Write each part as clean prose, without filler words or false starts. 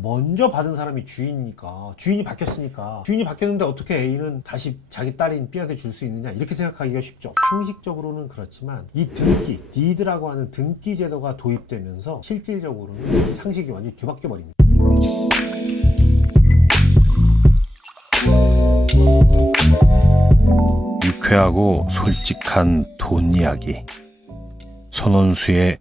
먼저 받은 사람이 주인이니까, 주인이 바뀌었으니까, 주인이 바뀌었는데 어떻게 A는 다시 자기 딸인 B한테 줄 수 있느냐, 이렇게 생각하기가 쉽죠. 상식적으로는 그렇지만 이 등기, deed라고 하는 등기 제도가 도입되면서 실질적으로는 상식이 완전히 뒤바뀌어 버립니다. 유쾌하고 솔직한 돈 이야기, 손원수의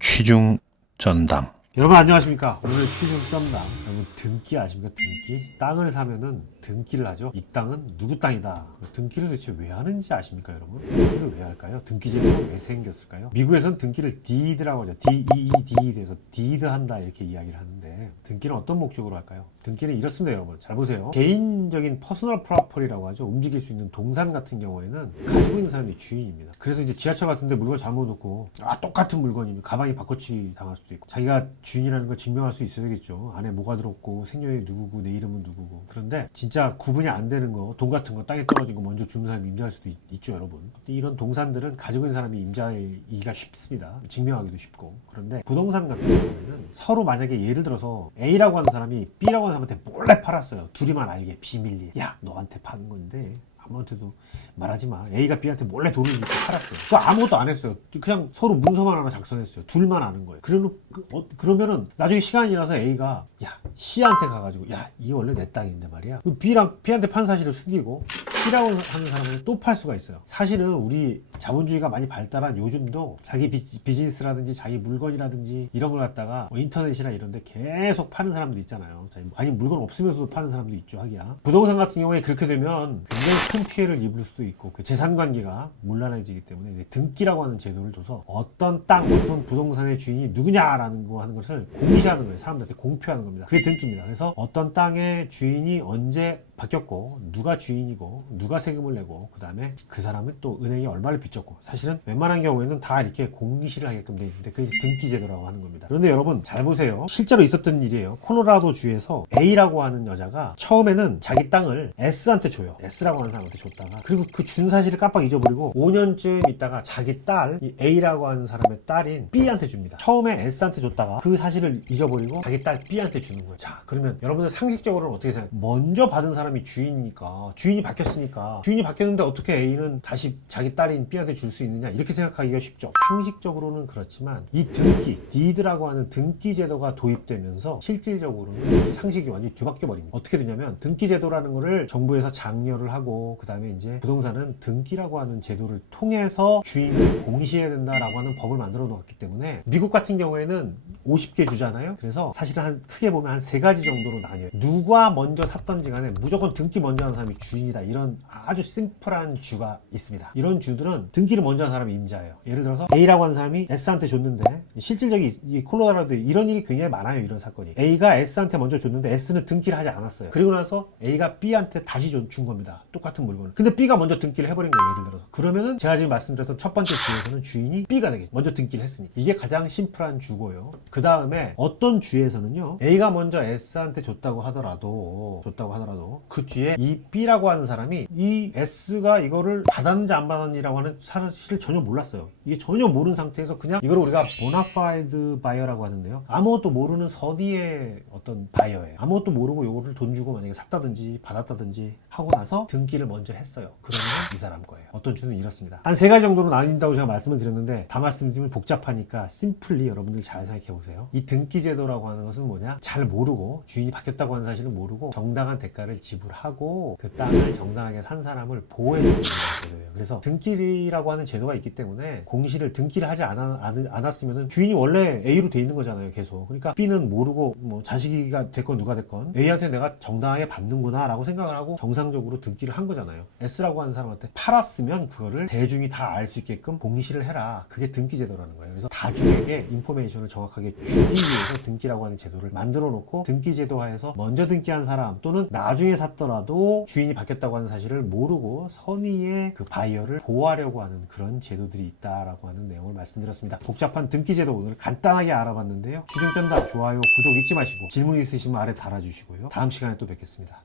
취중 전담. 여러분 안녕하십니까. 오늘 취중점당, 여러분 등기 아십니까? 등기? 땅을 사면은 등기를 하죠. 이 땅은 누구 땅이다. 등기를 도대체 왜 하는지 아십니까, 여러분? 등기를 왜 할까요? 등기 제도가 왜 생겼을까요? 미국에서는 등기를 deed라고 하죠. D-E-E-D에서 deed 한다 이렇게 이야기를 하는데, 등기는 어떤 목적으로 할까요? 등기는 이렇습니다, 여러분. 잘 보세요. 개인적인 퍼스널 프로퍼티라고 하죠. 움직일 수 있는 동산 같은 경우에는 가지고 있는 사람이 주인입니다. 그래서 이제 지하철 같은 데 물건 잘못 놓고, 똑같은 물건이면 가방이 바꿔치기 당할 수도 있고, 자기가 주인이라는 걸 증명할 수 있어야겠죠. 안에 뭐가 들었고, 생년이 누구고, 내 이름은 누구고. 그런데 진짜 구분이 안 되는 거, 돈 같은 거, 땅에 떨어진 거 먼저 주는 사람이 임자할 수도 있죠, 여러분. 이런 동산들은 가지고 있는 사람이 임자이기가 쉽습니다. 증명하기도 쉽고. 그런데 부동산 같은 경우에는 서로 만약에 예를 들어서 A라고 하는 사람이 B라고 하는 사람한테 몰래 팔았어요. 둘이만 알게, 비밀리에. 야, 너한테 파는 건데 아무한테도 말하지 마. A가 B한테 몰래 돈을 주고 팔았대요. 그 아무것도 안 했어요. 그냥 서로 문서만 하나 작성했어요. 둘만 아는 거예요. 그러면은 나중에 시간이 지나서 A가 C한테 가가지고 이게 원래 내 땅인데 말이야. B한테 판 사실을 숨기고 C라고 하는 사람은 또 팔 수가 있어요. 사실은 우리 자본주의가 많이 발달한 요즘도 자기 비즈니스라든지 자기 물건이라든지 이런 걸 갖다가 인터넷이나 이런 데 계속 파는 사람들 있잖아요. 아니 물건 없으면서도 파는 사람도 있죠, 하기야. 부동산 같은 경우에 그렇게 되면 굉장히 큰 피해를 입을 수도 있고, 그 재산 관계가 문란해지기 때문에 등기라고 하는 제도를 둬서 어떤 땅, 어떤 부동산의 주인이 누구냐라는 거 하는 것을 공시하는 거예요. 사람들한테 공표하는 겁니다. 그게 등기입니다. 그래서 어떤 땅의 주인이 언제 바뀌었고, 누가 주인이고, 누가 세금을 내고, 그 다음에 그 사람은 또 은행에 얼마를 빚졌고, 사실은 웬만한 경우에는 다 이렇게 공시를 하게끔 되어 있는데, 그게 등기 제도라고 하는 겁니다. 그런데 여러분 잘 보세요. 실제로 있었던 일이에요. 콜로라도 주에서 A라고 하는 여자가 처음에는 자기 땅을 S한테 줘요. S라고 하는 사람한테 줬다가, 그리고 그 준 사실을 깜빡 잊어버리고 5년쯤 있다가 자기 딸, 이 A라고 하는 사람의 딸인 B한테 줍니다. 처음에 S한테 줬다가 그 사실을 잊어버리고 자기 딸 B한테 주는 거예요. 자, 그러면 여러분들 상식적으로는 어떻게 생각해요? 먼저 받은 사람이 주인이니까, 주인이 바뀌었으니까, 주인이 바뀌었는데 어떻게 A는 다시 자기 딸인 B한테 줄 수 있느냐, 이렇게 생각하기가 쉽죠. 상식적으로는 그렇지만 이 등기, deed라고 하는 등기 제도가 도입되면서 실질적으로는 상식이 완전히 뒤바뀌어 버립니다. 어떻게 되냐면, 등기 제도라는 거를 정부에서 장려를 하고, 그 다음에 이제 부동산은 등기라고 하는 제도를 통해서 주인을 공시해야 된다라고 하는 법을 만들어 놓았기 때문에, 미국 같은 경우에는 50개 주잖아요. 그래서 사실은 크게 보면 한 3가지 정도로 나뉘어요. 누가 먼저 샀던지 간에 무조건 등기 먼저 하는 사람이 주인이다, 이런 아주 심플한 주가 있습니다. 이런 주들은 등기를 먼저 한 사람이 임자예요. 예를 들어서 A라고 하는 사람이 S한테 줬는데, 실질적인 이 콜로라도에 이런 일이 굉장히 많아요. 이런 사건이. A가 S한테 먼저 줬는데 S는 등기를 하지 않았어요. 그리고 나서 A가 B한테 다시 준 겁니다. 똑같은 물건을. 근데 B가 먼저 등기를 해버린 거예요. 예를 들어서. 그러면은 제가 지금 말씀드렸던 첫 번째 주에서는 주인이 B가 되겠죠. 먼저 등기를 했으니. 이게 가장 심플한 주고요. 그 다음에 어떤 주에서는요, A가 먼저 S한테 줬다고 하더라도 그 뒤에 이 B라고 하는 사람이 이 S가 이거를 받았는지 안 받았는지라고 하는 사실을 전혀 몰랐어요. 이게 전혀 모르는 상태에서 그냥 이걸 우리가 보나파이드 바이어라고 하는데요, 아무것도 모르는 선의의 어떤 바이어예요. 아무것도 모르고 요거를 돈 주고 만약에 샀다든지 받았다든지 하고 나서 등기를 먼저 했어요. 그러면 이 사람 거예요. 어떤 주는 이렇습니다. 한 3가지 정도로 나뉜다고 제가 말씀을 드렸는데, 다 말씀드리면 복잡하니까 심플리 여러분들 잘 생각해 보세요. 이 등기 제도라고 하는 것은 뭐냐, 잘 모르고, 주인이 바뀌었다고 하는 사실을 모르고 정당한 대가를 지불하고 그 땅을 정당하게 산 사람을 보호해주는 제도예요. 그래서 등기라고 하는 제도가 있기 때문에 등기를 하지 않았으면 주인이 원래 A로 돼 있는 거잖아요, 계속. 그러니까 B는 모르고, 뭐 자식이가 됐건 누가 됐건 A한테 내가 정당하게 받는구나 라고 생각을 하고 정상적으로 등기를 한 거잖아요. S라고 하는 사람한테 팔았으면 그거를 대중이 다 알 수 있게끔 공시를 해라. 그게 등기 제도라는 거예요. 그래서 다중에게 인포메이션을 정확하게 주기 위해서 등기라고 하는 제도를 만들어 놓고, 등기 제도 하에서 먼저 등기한 사람, 또는 나중에 샀더라도 주인이 바뀌었다고 하는 사실을 모르고 선의의 그 바이어를 보호하려고 하는 그런 제도들이 있다라고 하는 내용을 말씀드렸습니다. 복잡한 등기 제도 오늘 간단하게 알아봤는데요. 취중전담, 좋아요, 구독 잊지 마시고, 질문 있으시면 아래 달아주시고요. 다음 시간에 또 뵙겠습니다.